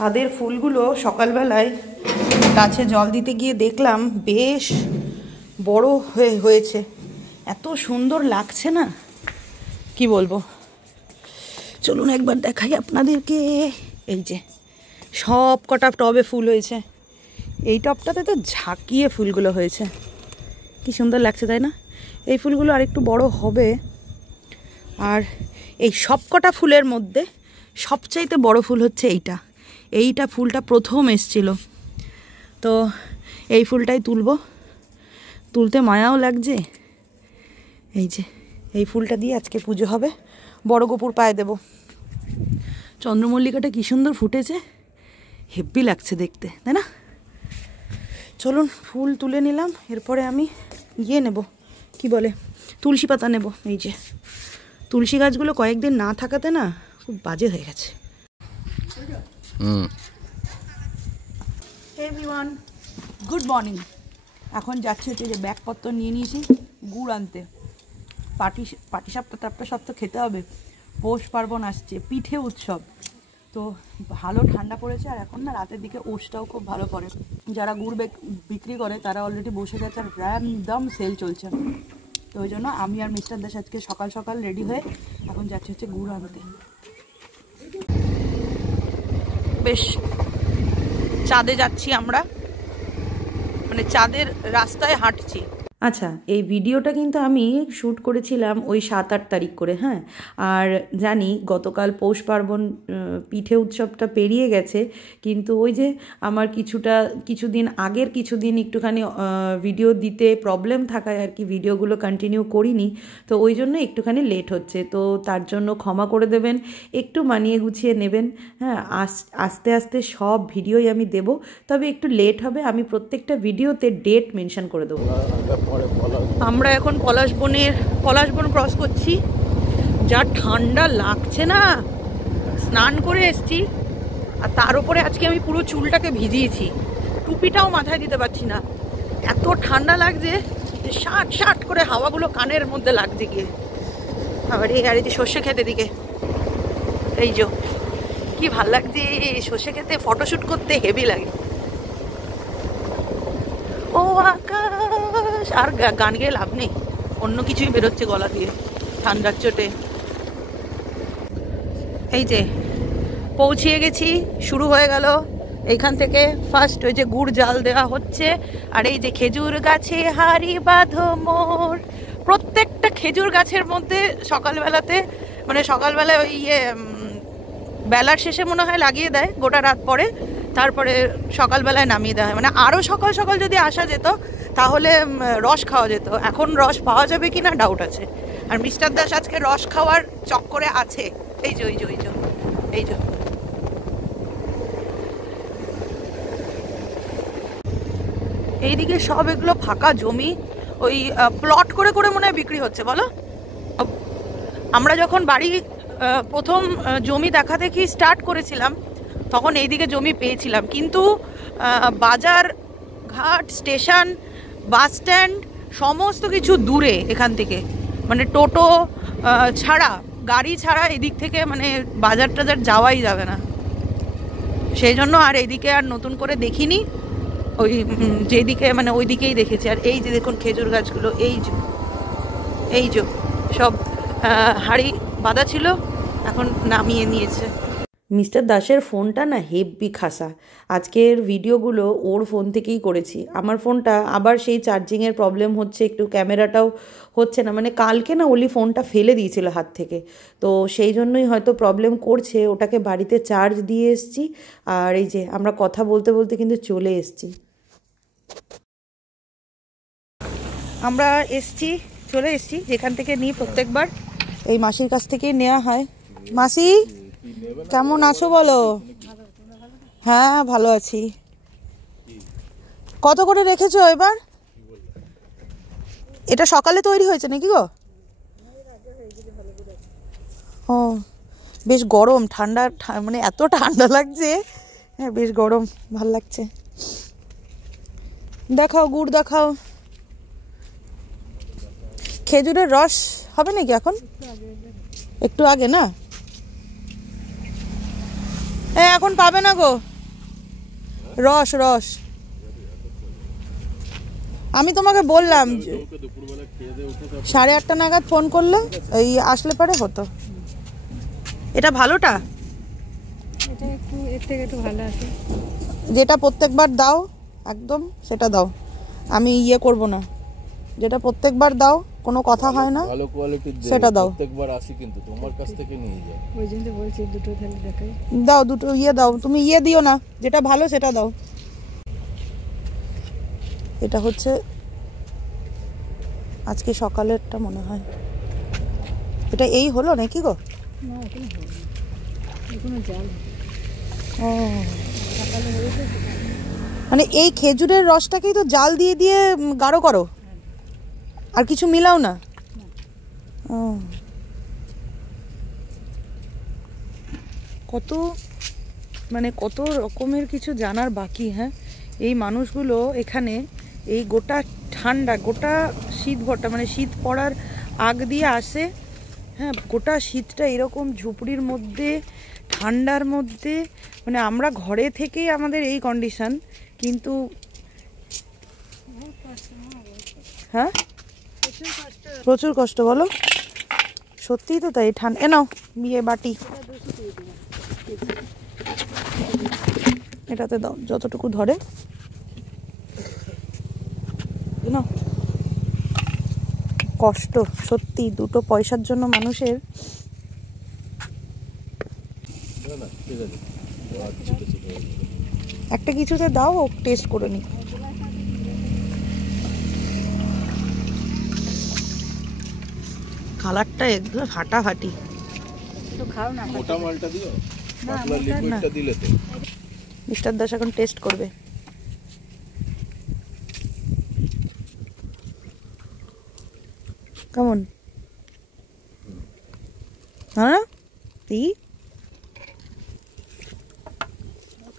ছাদের ফুলগুলো সকালবেলায় গাছে জল দিতে গিয়ে দেখলাম বেশ বড় হয়েছে, এত সুন্দর লাগছে না কি বলবো। চলুন একবার দেখাই আপনাদেরকে। এই যে সব কটা টবে ফুল হয়েছে, এই টবটাতে তো ঝাঁকিয়ে ফুলগুলো হয়েছে, কি সুন্দর লাগছে তাই না? এই ফুলগুলো আর একটু বড় হবে। আর এই সব কটা ফুলের মধ্যে সবচাইতে বড় ফুল হচ্ছে এইটা ফুলটা প্রথম এসছিল, তো এই ফুলটাই তুলতে মায়াও লাগছে। এই যে এই ফুলটা দিয়ে আজকে পুজো হবে, বড় গোপুর পায়ে দেব। চন্দ্রমল্লিকাটা কি সুন্দর ফুটেছে, হেব্বি লাগছে দেখতে তাই না? চলুন ফুল তুলে নিলাম, এরপরে আমি নেব কি বলে তুলসী পাতা নেব। এই যে তুলসী গাছগুলো কয়েকদিন না থাকাতে না খুব বাজে হয়ে গেছে। Everyone good morning. এখন যাচ্ছি হচ্ছে যে ব্যাগপত্র নিয়ে নিয়েছি গুড় আনতে, পাটিসাপটা সব তো খেতে হবে, পৌষ পার্বণ আসছে, পিঠে উৎসব, তো ভালো ঠান্ডা পড়েছে। আর এখন না রাতের দিকে ওষটাও খুব ভালো পড়ে, যারা গুড় বিক্রি করে তারা অলরেডি বসে গেছে আর একদম সেল চলছে। তো ওই জন্য আমি আর মিস্টার দাস আজকে সকাল সকাল রেডি হয়ে এখন যাচ্ছি হচ্ছে গুড় আনতে। বেশ চাঁদে যাচ্ছি আমরা, মানে চাঁদের রাস্তায় হাঁটছি। আচ্ছা, এই ভিডিওটা কিন্তু আমি শ্যুট করেছিলাম ওই 7-8 তারিখ করে, হ্যাঁ। আর জানি গতকাল পৌষ পার্বণ পিঠে উৎসবটা পেরিয়ে গেছে, কিন্তু ওই যে আমার কিছুদিন একটুখানি ভিডিও দিতে প্রবলেম থাকায় আর কি ভিডিওগুলো কন্টিনিউ করিনি, তো ওই জন্য একটুখানি লেট হচ্ছে, তো তার জন্য ক্ষমা করে দেবেন, একটু মানিয়ে গুছিয়ে নেবেন, হ্যাঁ। আস্তে আস্তে সব ভিডিওই আমি দেব, তবে একটু লেট হবে, আমি প্রত্যেকটা ভিডিওতে ডেট মেনশন করে দেবো। আমরা এখন পলাশবন ক্রস করছি, যা ঠান্ডা লাগছে না, স্নান করে এসছি আর তার উপরে আজকে আমি পুরো চুলটাকে ভিজিয়েছি, টুপিটাও মাথায় দিতে পারছি না, এত ঠান্ডা লাগছে যে শাট করে হাওয়াগুলো কানের মধ্যে লাগছে গিয়ে। আবার এই যে সর্ষে খেতে দিকে, এই যে কি ভাল লাগছে সর্ষে খেতে, ফটোশ্যুট করতে হেভি লাগে। ও আকাশ, আর গান গেয়ে লাভ নেই, অন্য কিছুই বেরোচ্ছে গলা দিয়ে ঠান্ডার চোটে। এই যে পৌঁছিয়ে গেছি, শুরু হয়ে গেল এইখান থেকে ফার্স্ট ওই যে গুড় জাল দেওয়া হচ্ছে। আর এই যে খেজুর গাছে হাড়ি বাঁধো মোর, প্রত্যেকটা খেজুর গাছের মধ্যে সকালবেলায় ওই বেলার শেষে মনে হয় লাগিয়ে দেয়, গোটা রাত পরে, তারপরে সকালবেলায় নামিয়ে দেওয়া হয়, মানে আরও সকাল সকাল যদি আসা যেত তাহলে রস খাওয়া যেত। এখন রস পাওয়া যাবে কি না ডাউট আছে। আর মিস্টার দাস আজকে রস খাওয়ার চক্করে আছে। এই যে এইদিকে সব এগুলো ফাঁকা জমি, ওই প্লট করে করে মনে হয় বিক্রি হচ্ছে, বলো। আমরা যখন বাড়ি প্রথম জমি দেখা দেখি স্টার্ট করেছিলাম তখন এইদিকে জমি পেয়েছিলাম, কিন্তু বাজার ঘাট, স্টেশন, বাস স্ট্যান্ড সমস্ত কিছু দূরে এখান থেকে, মানে টোটো ছাড়া, গাড়ি ছাড়া এদিক থেকে মানে বাজার টাজার যাওয়াই যাবে না। সেই জন্য আর এইদিকে আর নতুন করে দেখিনি, ওই যেদিকে মানে ওই দিকেই দেখেছি। আর এই যে দেখুন খেজুর গাছগুলো, এই যে সব হাড়ি বাঁধা ছিল, এখন নামিয়ে নিয়েছে। মিস্টার দাসের ফোনটা না হেব্বি খাসা, আজকের ভিডিওগুলো ওর ফোন থেকেই করেছি। আমার ফোনটা আবার সেই চার্জিংয়ের প্রবলেম হচ্ছে, একটু ক্যামেরাটাও হচ্ছে না, মানে কালকে না ওলি ফোনটা ফেলে দিয়েছিল হাত থেকে, তো সেই জন্যই হয়তো প্রবলেম করছে। ওটাকে বাড়িতে চার্জ দিয়ে এসছি, আর এই যে আমরা কথা বলতে বলতে কিন্তু চলে এসছি। আমরা চলে এসছি যেখান থেকে নিই প্রত্যেকবার, এই মাসির কাছ থেকেই নেওয়া হয়। মাসি কেমন আছো বলো? হ্যাঁ ভালো আছি। কত করে রেখেছো এবার? এটা সকালে তৈরি হয়েছে নাকি গো? ও বেশ গরম, ঠান্ডা, মানে এত ঠান্ডা লাগছে, হ্যাঁ বেশ গরম, ভাল লাগছে। দেখাও গুড় দেখাও। খেজুরের রস হবে নাকি এখন? একটু আগে না, এখন পাবে না গো। রস রস আমি তোমাকে বললাম 8:30 নাগাদ ফোন করলে এই আসলে পরে হতো। এটা ভালোটা, এটা একটু এর থেকে একটু ভালো আছে। যেটা প্রত্যেকবার দাও একদম সেটা দাও, আমি ইয়ে করব না। যেটা প্রত্যেকবার দাও কোনো কথা হয় না, ভালো কোয়ালিটির সেটা দাও। প্রত্যেকবার আসি কিন্তু তোমার কাছ থেকে নিয়ে যাও। ওই জন্য তো বলছি দুটো তাহলে দেখাই। দাও দুটো ইয়ে দাও, তুমি ইয়ে দিও না, যেটা ভালো সেটা দাও। এটা হচ্ছে আজকে সকালেরটা মনে হয়। এটা এই হলো নাকি গো? না এখনো হয়নি, এখনো জল। ও সকালে হয়েছে। মানে এই খেজুরের রসটাকেই তো জাল দিয়ে দিয়ে গাঢ় করো, আর কিছু মিলাও না? ও কত মানে কত রকমের কিছু জানার বাকি। হ্যাঁ, এই মানুষগুলো এখানে এই গোটা ঠান্ডা, গোটা শীত ভরটা মানে শীত পড়ার আগ দিয়ে আসে। হ্যাঁ, গোটা শীতটা এরকম ঝুপড়ির মধ্যে ঠান্ডার মধ্যে, মানে আমরা ঘরে থেকেই আমাদের এই কন্ডিশন, কিন্তু হ্যাঁ প্রচুর কষ্ট বলো, সত্যিই তো তাই। ঠান্ডা এ নাও বিয়ে বাটি, এটাতে দাও যতটুকু ধরে নাও। কষ্ট সত্যি, দুটো পয়সার জন্য মানুষের। একটা কিছুতে দাও, ও টেস্ট করে নি। কালারটা একদম ফাটাফাটি। একটু খাও না। মোটা মালটা দিও, পাতলা লিকুইডটা দিলে তো। মিস্টার দাস এখন টেস্ট করবে। কেমন? হ্যাঁ দি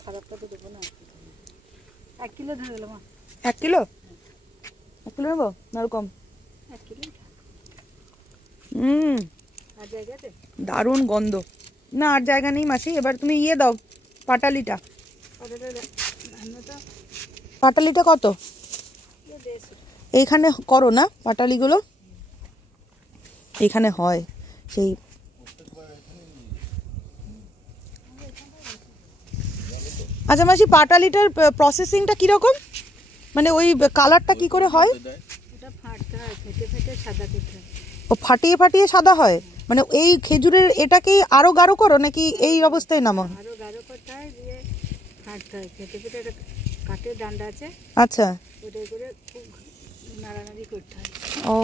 খারাপটা তো দেবো না। 1 কিলো ধরে গেল মা। 1 কিলো? 1 কিলো নেবো না কম? 1 কিলো। আর জায়গা আছে? দারুণ গন্ধ। না আর জায়গা নেই মাসি, এবার তুমি ইয়ে দাও পাটালিটা। পাটালিটা কত? এইখানে করো না পাটালিগুলো? এইখানে হয় সেই। আচ্ছা মাসি, পাটালিটার প্রসেসিংটা কিরকম, মানে ওই কালারটা কি করে হয়? এটা ফাটতে হয়, ফেটে ফেটে সাদা করতে হয়। ও ফাটিয়ে ফাটিয়ে সাদা হয়, মানে এই খেজুরের এটাকেই আরো গাঢ় করো নাকি এই অবস্থায় নামো? আরো গাঢ় করতে হয়, দিয়ে ফাটতে হয়, ফেটে ফেটে। একটা কাঠের ডান্ডা আছে, আচ্ছা, ওটাই করে খুব নাড়ানাড়ি করতে হয়। ও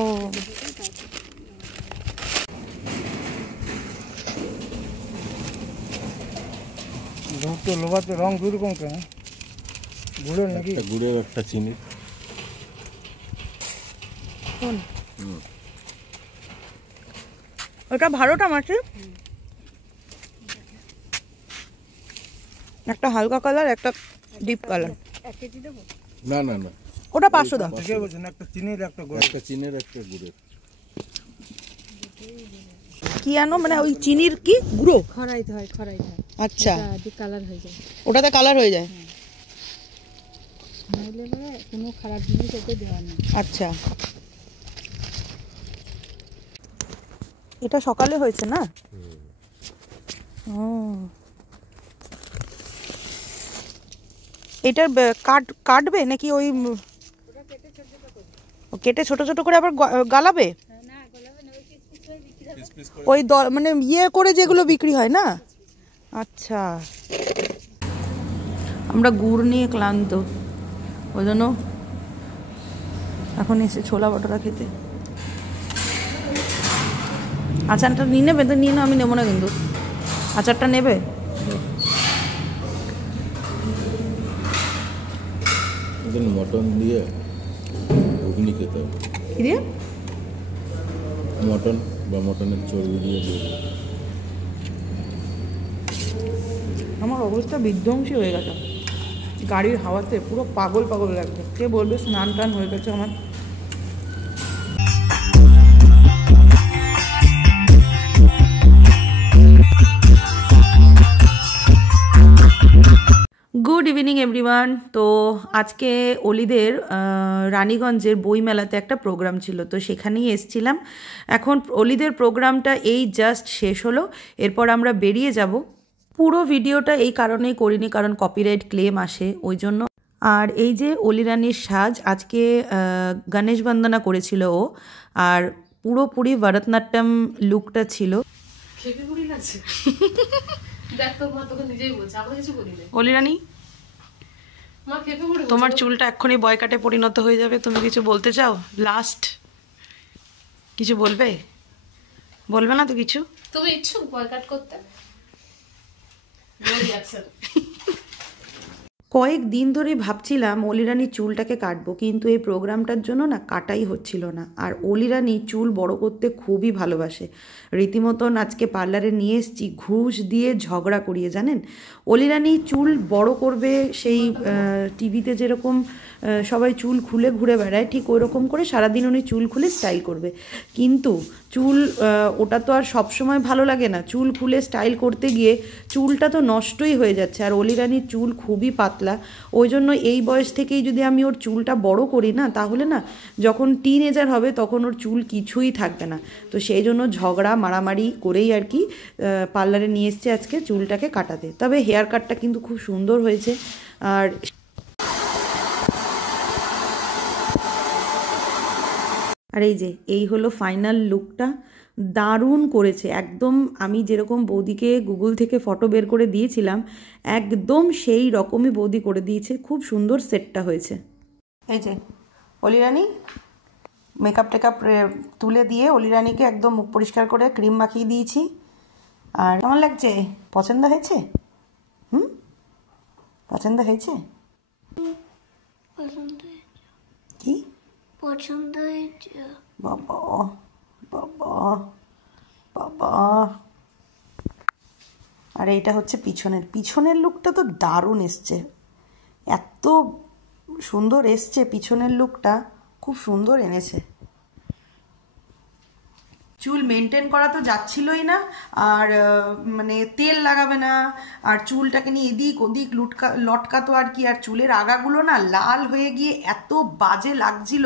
দুটো লোহাতে রং দুই রকম কেন? গুড়ের নাকি? একটা গুড়ের একটা চিনি। ওটা ভালোটা মাসি, একটা হালকা কালার একটা ডিপ কালার। 1 কেজি দেবো? না না না, ওটা 500 দাম। কে বলছেন? একটা চিনির একটা গুড়। একটা চিনির একটা গুড়ের। কি আনো মানে ওই চিনির কি গুঁড়ো? খরাইতে হয়, খরাইতে হয়। আচ্ছা, এটা কালার হয়ে যায়। ওটাতে কালার হয়ে যায়। নাহলে পরে কোনো খারাপ জিনিস ওতে দেওয়া নেই। আচ্ছা, এটা সকালে হয়েছে না? ও এটার কাটবে নাকি ওই কেটে ছোট ছোট করে আবার গালাবে? ওই মানে ইয়ে করে যেগুলো বিক্রি হয় না? আচ্ছা, আমরা গুড় নিয়ে ক্লান্ত, ওই জন্য এখন এসে ছোলা ভটোরা খেতে। আচারটা নিয়ে নেবে তো? নিয়ে নাও, আমি নেবো না কিন্তু। আচারটা নেবে? মটন দিয়ে ঘুগনি খেতে হবে। কি দিয়ে? মটন বা মটনের চর্বি দিয়ে দিয়ে। আমার অবস্থা বিধ্বংসী হয়ে গেছে, গাড়ির হাওয়াতে পুরো পাগল পাগল লাগছে। কে বলবে স্নান টান হয়ে গেছে আমার। Good evening everyone. তো আজকে অলিদের রানীগঞ্জের বইমেলাতে একটা প্রোগ্রাম ছিল, তো সেখানেই এসছিলাম। এখন অলিদের প্রোগ্রামটা এই জাস্ট শেষ হলো, এরপর আমরা বেরিয়ে যাব। পুরো ভিডিওটা এই কারণেই করিনি, কারণ কপিরাইট ক্লেম আসে ওই জন্য। আর এই যে অলি রানীর সাজ, আজকে গণেশ বন্দনা করেছিল ও, আর পুরোপুরি ভরতনাট্যম লুকটা ছিল। অলি রানী, তোমার চুলটা এক্ষুনি বয়কাটে পরিণত হয়ে যাবে, তুমি কিছু বলতে চাও? লাস্ট কিছু বলবে? বলবে না তো কিছু? তুমি ইচ্ছুক বয়কাট করতে? কয়েক দিন ধরে ভাবছিলাম অলি রানীর চুলটাকে কাটবো, কিন্তু এই প্রোগ্রামটার জন্য না কাটাই হচ্ছিল না। আর অলি রানী চুল বড় করতে খুবই ভালোবাসে, রীতিমতন আজকে পার্লারে নিয়ে এসেছি ঘুষ দিয়ে ঝগড়া করিয়ে। জানেন, অলি রানী চুল বড় করবে, সেই টিভিতে যেরকম সবাই চুল খুলে ঘুরে বেড়ায়, ঠিক ওই রকম করে সারাদিন উনি চুল খুলে স্টাইল করবে। কিন্তু চুল ওটা তো আর সবসময় ভালো লাগে না, চুল খুলে স্টাইল করতে গিয়ে চুলটা তো নষ্টই হয়ে যাচ্ছে। আর অলি রানীর চুল খুবই পাতলা, ওই জন্য এই বয়স থেকেই যদি আমি ওর চুলটা বড় করি না, তাহলে না যখন টিনেজার হবে তখন ওর চুল কিছুই থাকবে না। তো সেই জন্য ঝগড়া মারামারি করেই আর কি পার্লারে নিয়ে এসছে আজকে চুলটাকে কাটাতে। তবে হেয়ার কাটটা কিন্তু খুব সুন্দর হয়েছে। আর এই হলো ফাইনাল লুকটা, দারুণ করেছে একদম। আমি যেরকম বৌদিকে গুগল থেকে ফটো বের করে দিয়েছিলাম, একদম সেই রকমই বৌদি করে দিয়েছে, খুব সুন্দর সেটটা হয়েছে। এই যে অলি রানী মেকআপ টেকআপ তুলে দিয়ে অলি রানীকে একদম মুখ পরিষ্কার করে ক্রিম মাখিয়ে দিয়েছি। আর কেমন লাগছে? পছন্দ হয়েছে? পছন্দ হয়েছে? কি পছন্দ হয়েছে? বাবা বাবা বাবা। আর এইটা হচ্ছে পিছনের লুকটা তো দারুণ এসছে, এত সুন্দর এসছে পিছনের লুকটা, খুব সুন্দর এনেছে। চুল মেনটেন করা তো যাচ্ছিলই না, আর মানে তেল লাগাবে না, আর চুলটাকে নিয়ে এদিক ওদিক লটকাতো আর কি। আর চুলের আগাগুলো না লাল হয়ে গিয়ে এত বাজে লাগছিল,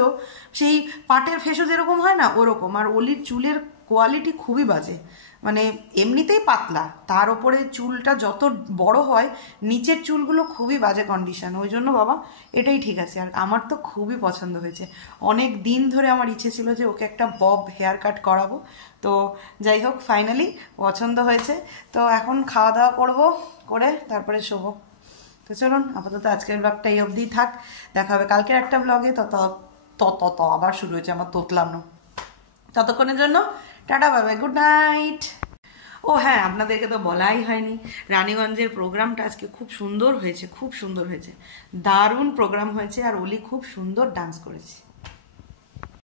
সেই পাটের ফেসো যেরকম হয় না ওরকম। আর অলির চুলের কোয়ালিটি খুবই বাজে, মানে এমনিতেই পাতলা, তার ওপরে চুলটা যত বড় হয় নিচের চুলগুলো খুবই বাজে কন্ডিশন। ওই জন্য বাবা এটাই ঠিক আছে। আর আমার তো খুবই পছন্দ হয়েছে, অনেক দিন ধরে আমার ইচ্ছে ছিল যে ওকে একটা বব হেয়ার কাট করাবো। তো যাই হোক ফাইনালি পছন্দ হয়েছে। তো এখন খাওয়া দাওয়া করবো, করে তারপরে শোবো। তো চলুন আপাতত আজকের ব্লগটা এই অবধিই থাক, দেখা হবে কালকের একটা ব্লগে। তত আবার শুরু হয়েছে আমার তোতলানো। ততক্ষণের জন্য tata, bye bye, good night. ও হ্যাঁ, আপনাদেরকে তো বলাই হয়নি, রানীগঞ্জের প্রোগ্রামটা আজকে খুব সুন্দর হয়েছে, খুব সুন্দর হয়েছে, দারুণ প্রোগ্রাম হয়েছে। আর অলি খুব সুন্দর ডান্স করেছে।